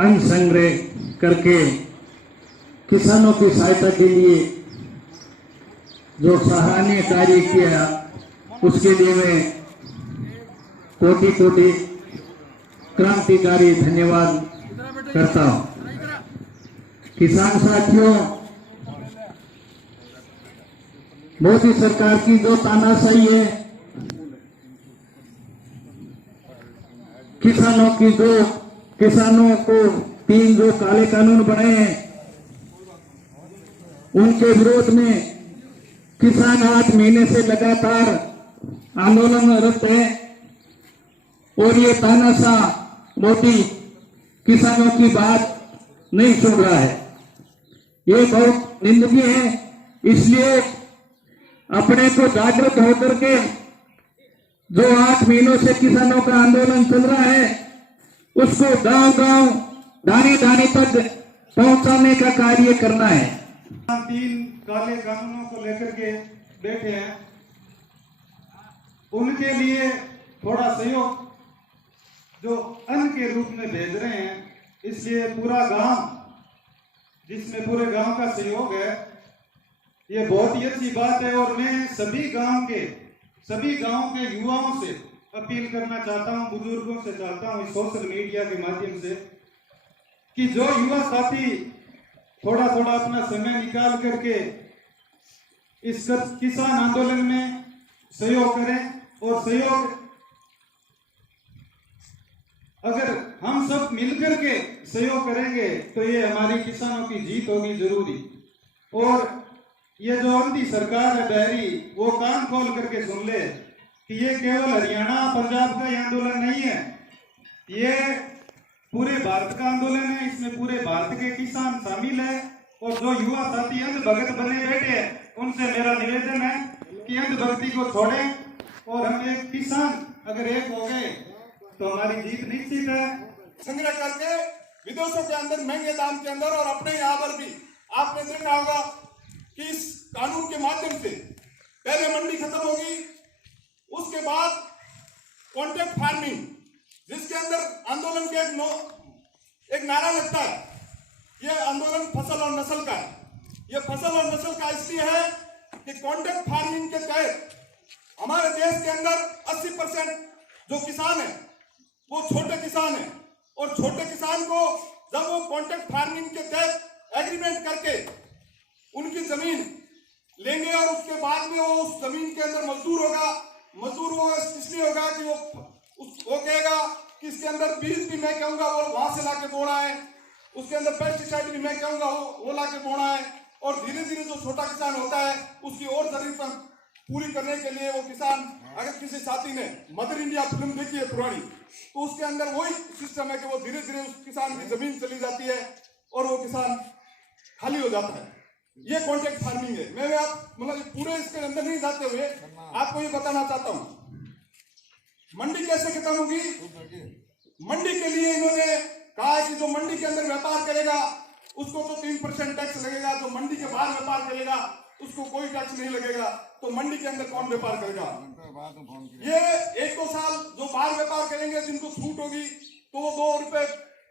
अन्न संग्रह करके किसानों की सहायता के लिए जो सराहनीय कार्य किया, उसके लिए मैं कोटि कोटि क्रांतिकारी धन्यवाद करता हूं। किसान साथियों, मोदी सरकार की जो तानाशाही है, किसानों को 3 जो काले कानून बने हैं, उनके विरोध में किसान 8 महीने से लगातार आंदोलनरत है और ये तानाशाह मोदी किसानों की बात नहीं सुन रहा है। ये बहुत निंदनीय है। इसलिए अपने को जागृत होकर के जो 8 महीनों से किसानों का आंदोलन चल रहा है, उसको गांव-गांव, दानी-दानी तक पहुंचाने का कार्य करना है। 3 काले कानूनों को लेकर के बैठे हैं, उनके लिए थोड़ा सहयोग जो अन्न के रूप में भेज रहे हैं, इसलिए पूरा गांव, जिसमें पूरे गांव का सहयोग है, ये बहुत ही अच्छी बात है। और मैं सभी गांव के युवाओं से अपील करना चाहता हूं, बुजुर्गों से चाहता हूं, इस सोशल मीडिया के माध्यम से, कि जो युवा साथी थोड़ा थोड़ा अपना समय निकाल करके इस किसान आंदोलन में सहयोग करें। और सहयोग अगर हम सब मिलकर के सहयोग करेंगे तो ये हमारी किसानों की जीत होगी जरूरी। और ये जो अंधी सरकार है बहरी, वो कान खोल करके सुन ले कि ये केवल हरियाणा पंजाब का ये आंदोलन नहीं है, ये पूरे भारत का आंदोलन है। इसमें पूरे भारत के किसान शामिल है। और जो युवा साथी अंधभक्त बने बैठे हैं, उनसे मेरा निवेदन है कि अंधभक्ति को छोड़ें और हम एक किसान अगर एक हो गए तो हमारी जीत निश्चित है। संग्रह करके विदेशों के अंदर महंगे दाम के अंदर और अपने यहाँ पर भी आपने देखा होगा कि इस कानून के माध्यम से पहले मंडी खत्म होगी, उसके बाद कॉन्ट्रैक्ट फार्मिंग, जिसके अंदर आंदोलन के एक नारा लगता है, यह आंदोलन फसल और नस्ल का है। यह फसल और नस्ल का इसलिए है कि कॉन्ट्रैक्ट फार्मिंग के तहत हमारे देश के अंदर 80% जो किसान है वो छोटे किसान है। और छोटे किसान को जब वो कॉन्ट्रैक्ट फार्मिंग के तहत एग्रीमेंट करके उनकी जमीन लेंगे और उसके बाद में वो उस जमीन के अंदर मजदूर वो इसलिए होगा कि वो कहेगा कि इसके अंदर बीज भी मैं कहूंगा वो वहां से लाके बोना है, उसके अंदर पेस्टिसाइड भी मैं कहूंगा वो लाके बोना है। और धीरे धीरे जो छोटा किसान होता है उसकी और जरूरत पूरी करने के लिए वो किसान, अगर किसी साथी ने मदर इंडिया फिल्म देखी है पुरानी, तो उसके अंदर वही सिस्टम है कि वो धीरे धीरे उस किसान की जमीन चली जाती है और वो किसान खाली हो जाता है। ये कॉन्ट्रैक्ट फार्मिंग है। मैं आप मतलब पूरे इसके अंदर नहीं जाते हुए आपको ये बताना चाहता हूं मंडी कैसे खत्म होगी। मंडी के लिए इन्होंने कहा कि जो मंडी के अंदर व्यापार करेगा उसको तो 3% टैक्स लगेगा, जो मंडी के बाहर व्यापार करेगा उसको कोई टैक्स नहीं लगेगा। तो मंडी के अंदर कौन व्यापार करेगा? ये 1-2 साल जो बाहर व्यापार करेंगे जिनको छूट होगी तो वो 2 रुपए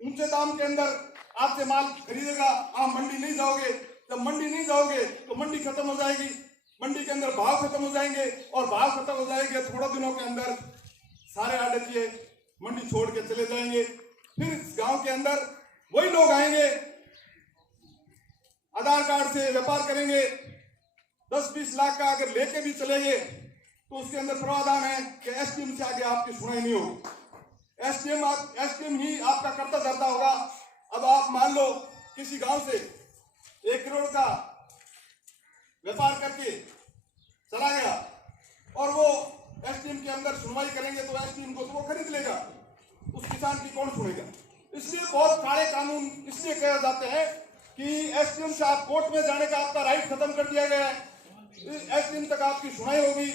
ऊंचे दाम के अंदर आपसे माल खरीदेगा। आप मंडी नहीं जाओगे, जब मंडी नहीं जाओगे तो मंडी खत्म हो जाएगी, मंडी के अंदर भाव खत्म हो जाएंगे और भाव खत्म हो जाएंगे थोड़ा दिनों के अंदर सारे आड़तिये मंडी छोड़ के चले जाएंगे। फिर इस गांव के अंदर वही लोग आएंगे, आधार कार्ड से व्यापार करेंगे, 10-20 लाख का अगर लेके भी चलेंगे तो उसके अंदर प्रावधान है कि एसडीएम से आगे आपकी सुनाई नहीं होगी। एसडीएम ही आपका करता धरता होगा। अब आप मान लो किसी गांव से 1 करोड़ का व्यापार करके चला गया और वो एसडीएम के अंदर सुनवाई करेंगे तो एसडीएम को तो वो खरीद लेगा, उस किसान की कौन सुनेगा। इसलिए बहुत सारे कानून इसलिए कहे जाते हैं कि एसडीएम से आप कोर्ट में जाने का आपका राइट खत्म कर दिया गया है, एसडीएम तक आपकी सुनाई होगी।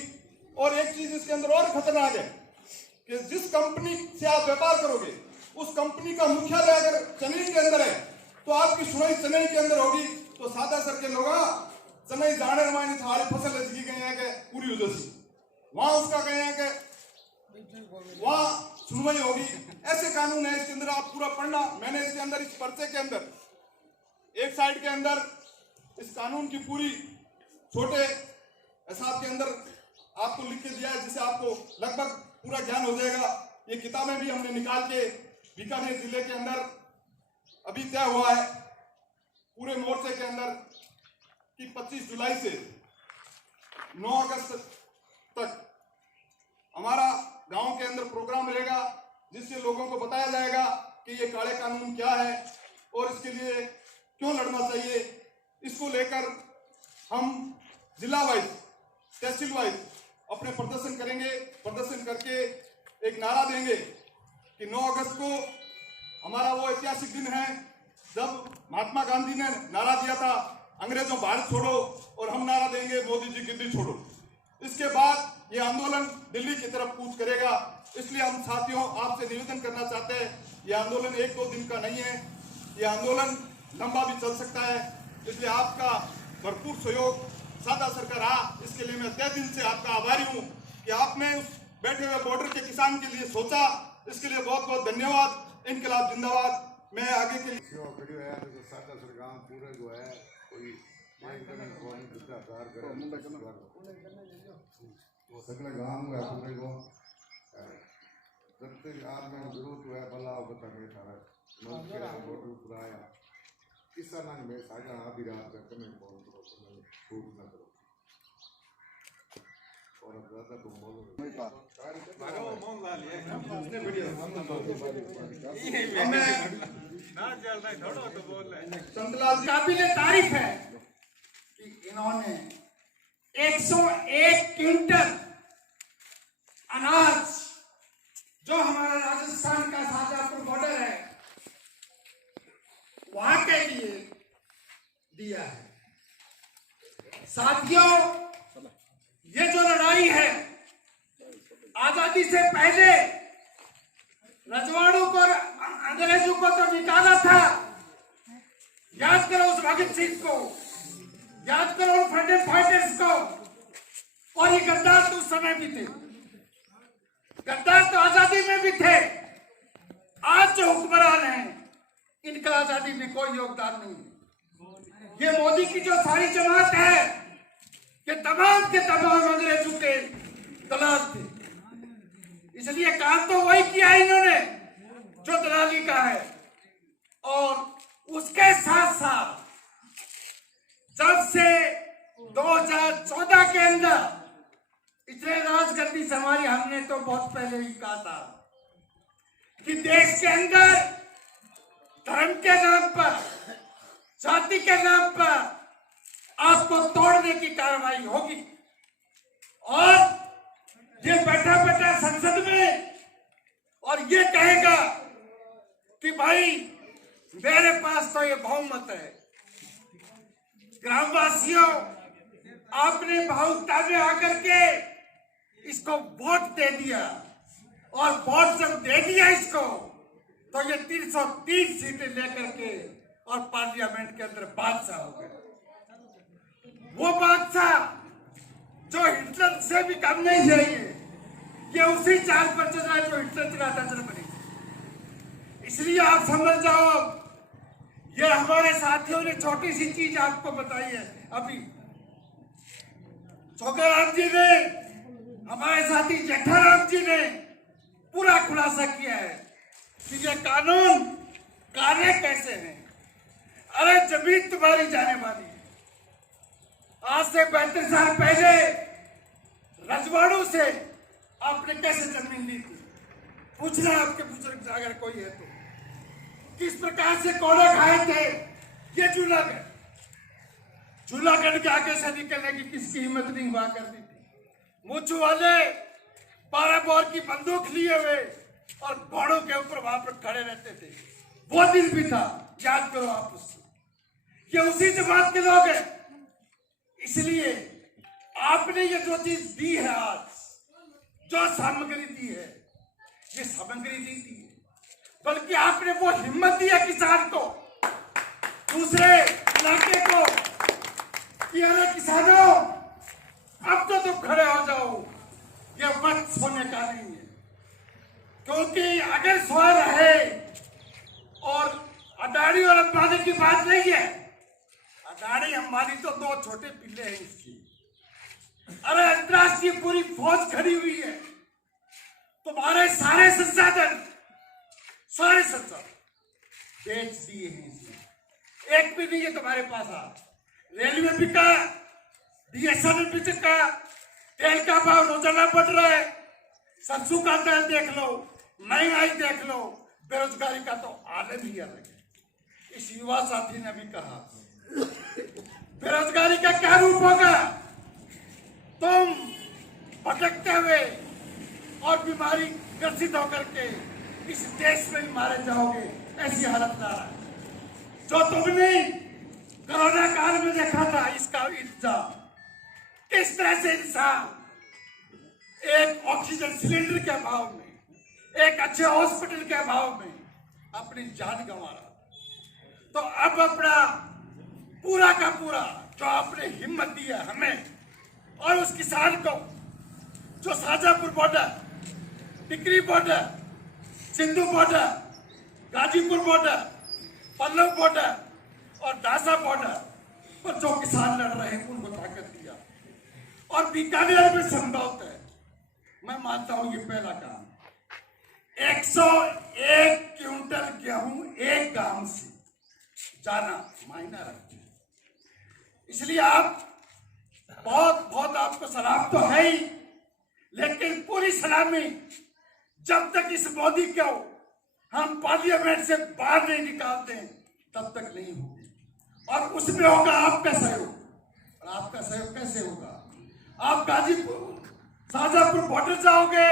और एक चीज इसके अंदर और खतरनाक है कि जिस कंपनी से आप व्यापार करोगे उस कंपनी का मुख्यालय अगर चेन्नई के अंदर है तो आपकी सुनाई चेन्नई के अंदर होगी। तो सादा सर के लोग चेन्नई जाने रमानी थारी फसल ऐसी गए हैं कि पूरी वजह से वहां उसका कहे हैं कि वहां सुनवाई होगी। ऐसे कानून है इसके अंदर, आप पूरा पढ़ना। मैंने इसके अंदर, इस पर्चे के अंदर एक साइड के अंदर इस कानून की पूरी छोटे हिसाब के अंदर आपको लिख के दिया है, जिससे आपको लगभग पूरा ज्ञान हो जाएगा। ये किताबें भी हमने निकाल के बीकानेर जिले के अंदर अभी तय हुआ है पूरे मोर्चे के अंदर कि 25 जुलाई से 9 अगस्त तक हमारा गांव के अंदर प्रोग्राम रहेगा, जिससे लोगों को बताया जाएगा कि ये काले कानून क्या है और इसके लिए क्यों लड़ना चाहिए। इसको लेकर हम जिला वाइज, तहसील वाइज अपने प्रदर्शन करेंगे। प्रदर्शन करके एक नारा देंगे कि 9 अगस्त को हमारा वो ऐतिहासिक दिन है जब महात्मा गांधी ने नारा दिया था, अंग्रेजों भारत छोड़ो, और हम नारा देंगे मोदी जी गिद्दी छोड़ो। इसके बाद ये आंदोलन दिल्ली की तरफ कूच करेगा। इसलिए हम साथियों आपसे निवेदन करना चाहते हैं, ये आंदोलन 1-2 दिन का नहीं है, ये आंदोलन लंबा भी चल सकता है। इसलिए आपका भरपूर सहयोग सादा सरकार इसके लिए मैं तहे दिल से आपका आभारी हूँ कि आपने उस बैठे हुए बॉर्डर के किसान के लिए सोचा। इसके लिए बहुत बहुत धन्यवाद। इनकलाब जिंदाबाद। मैं आगे के लिए सादा सरकार पूरे जो है कोई सगले गांव है पूरे को प्रत्येक आदमी जरूरत है भला बता में सारा मंत्री बॉर्डर पुराया किसान में सागा आधी रात तक में फोन करो फूट ना करो और ज्यादा तुम बोलो भागो मोहन लाल ये उसने वीडियो ना चल रहा है थोड़ा तो बोल रहे संतलाल काबिले तारीफ है कि इन्होंने 101 क्विंटल अनाज जो हमारा राजस्थान का शाजापुर बॉर्डर है वहां के लिए दिया है। साथियों, ये जो लड़ाई है आजादी से पहले रजवाड़ों को, अंग्रेजों को तो निकाला था। याद करो उस भगत सिंह को, याद करो उन फ्रीडम फाइटर्स को। और ये गद्दार तो उस समय भी थे, गद्दार तो आजादी में भी थे। आज जो हुक्मरान हैं इनका आजादी में कोई योगदान नहीं है। ये मोदी की जो सारी जमात है ये तमाम के तमाम अंग्रेजों के दलाल थे। इसलिए काम तो वही किया इन्होंने जो दलाली का है। और उसके साथ साथ जब से 2014 के अंदर इतने राजगद्दी संभाली, हमने तो बहुत पहले ही कहा था कि देश के अंदर धर्म के नाम पर, जाति के नाम पर आपको तोड़ने की कार्रवाई होगी। और ये बैठा बैठा संसद में और ये कहेगा कि भाई मेरे पास तो ये बहुमत है। ग्रामवासियों, आपने भावुकता में आकर के इसको वोट दे दिया, और वोट जब दे दिया इसको तो ये 330 सीटें लेकर के और पार्लियामेंट के अंदर बादशाह हो गए। वो बादशाह जो हिटलर से भी कम नहीं चाहिए, ये उसी चाल पर चल रहा है जो हिटलर चलाता जर्मनी। इसलिए आप समझ जाओ, ये हमारे साथियों ने छोटी सी चीज आपको बताई है। अभी छोकाराम जी ने, हमारे साथी जेठाराम जी ने पूरा खुलासा किया है कि ये कानून कार्य कैसे हैं। अरे जमीन तुम्हारी जाने वाली है। आज से 35 साल पहले रजवाड़ों से आपने कैसे जमीन ली थी? पूछना आपके बुजुर्ग अगर कोई है तो। किस प्रकार से कोड़े खाए थे? ये जूनागढ़, जूनागढ़ के आगे से निकलने की किसकी हिम्मत नहीं हुआ करती थी। मुझ वाले 12 बोर की बंदूक लिए हुए और घोड़ों के ऊपर वहां पर खड़े रहते थे। वो दिन भी था, याद करो आप उससे। ये उसी जमात के लोग हैं। इसलिए आपने ये जो चीज दी है, आज जो सामग्री दी है, ये सामग्री नहीं दी है, बल्कि आपने वो हिम्मत दी है किसान को, दूसरे इलाके को कि अरे किसानों, अब तो तुम खड़े हो जाओ, ये वक्त सोने का नहीं है। क्योंकि अगर स्व रहे और अडानी और अंबानी की बात नहीं है, अडानी अंबानी तो दो छोटे पिल्ले हैं इसकी। अरे अंतरराष्ट्रीय पूरी फौज खड़ी हुई है, तुम्हारे सारे संसाधन बेच दिए हैं इसने, एक भी नहीं है तुम्हारे पास। आज रेलवे बिका, बीएसएनएल भी बिका, तेल का भाव रोजाना बढ़ रहा है, सरसों का तेल देख लो, महंगाई देख लो, बेरोजगारी का तो आलम ही अलग है। इस युवा साथी ने भी कहा बेरोजगारी का क्या रूप होगा, तुम भटकते हुए और बीमारी ग्रसित होकर के इस देश में ही मारे जाओगे, ऐसी हालत ना है। जो तुमने कोरोना काल में देखा था, इसका इंतजाम किस तरह से इंसान एक ऑक्सीजन सिलेंडर के अभाव में, एक अच्छे हॉस्पिटल के अभाव में अपनी जान गंवा रहा। तो अब अपना पूरा का पूरा जो आपने हिम्मत दी है हमें और उस किसान को, जो Shahjahanpur border, Tikri border, Sindhu border, Ghazipur border, Palwal border और दासा बॉर्डर पर जो किसान लड़ रहे हैं उनको ताकत दिया। और बीकानेर में संभव है, मैं मानता हूं ये पहला काम। 101 क्विंटल गेहूं एक गांव से जाना मायना रखते हैं, इसलिए आप बहुत आपको सलाम तो है ही, लेकिन पूरी सलामी जब तक इस मोदी को हम पार्लियामेंट से बाहर नहीं निकालते हैं तब तक नहीं होगी। और उसमें होगा आपका सहयोग। और आपका सहयोग कैसे होगा? आप गाजीपुर, शाहजहांपुर बॉर्डर जाओगे,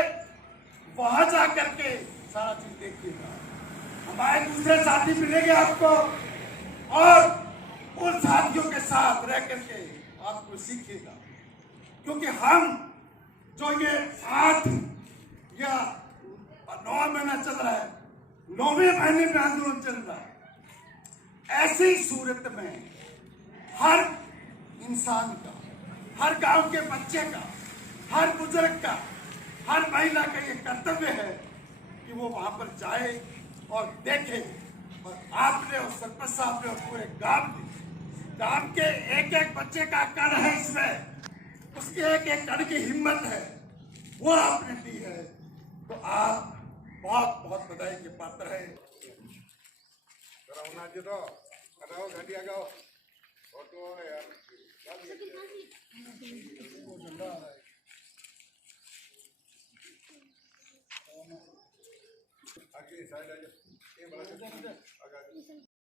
वहां जाकर के सारा चीज देखिएगा, हमारे दूसरे साथी मिलेंगे आपको और उन साथियों के साथ रह करके आपको सीखिएगा। क्योंकि हम जो ये 8 या 9 महीना चल रहा है, 9वें महीने में आंदोलन चल रहा है, ऐसी सूरत में हर इंसान का, हर गांव के बच्चे का, हर बुजुर्ग का, हर महिला का ये कर्तव्य है कि वो वहां पर जाए और देखे। और आपने और सरपंच साहब ने और पूरे गांव के एक एक बच्चे का कण है इसमें, उसके एक एक कण की हिम्मत है, वो आपने दी है, तो आप बहुत बहुत बधाई के पात्र है। गाड़ी आगाओ ऑटो है यार, आगे साइड आ जा, ये बड़ा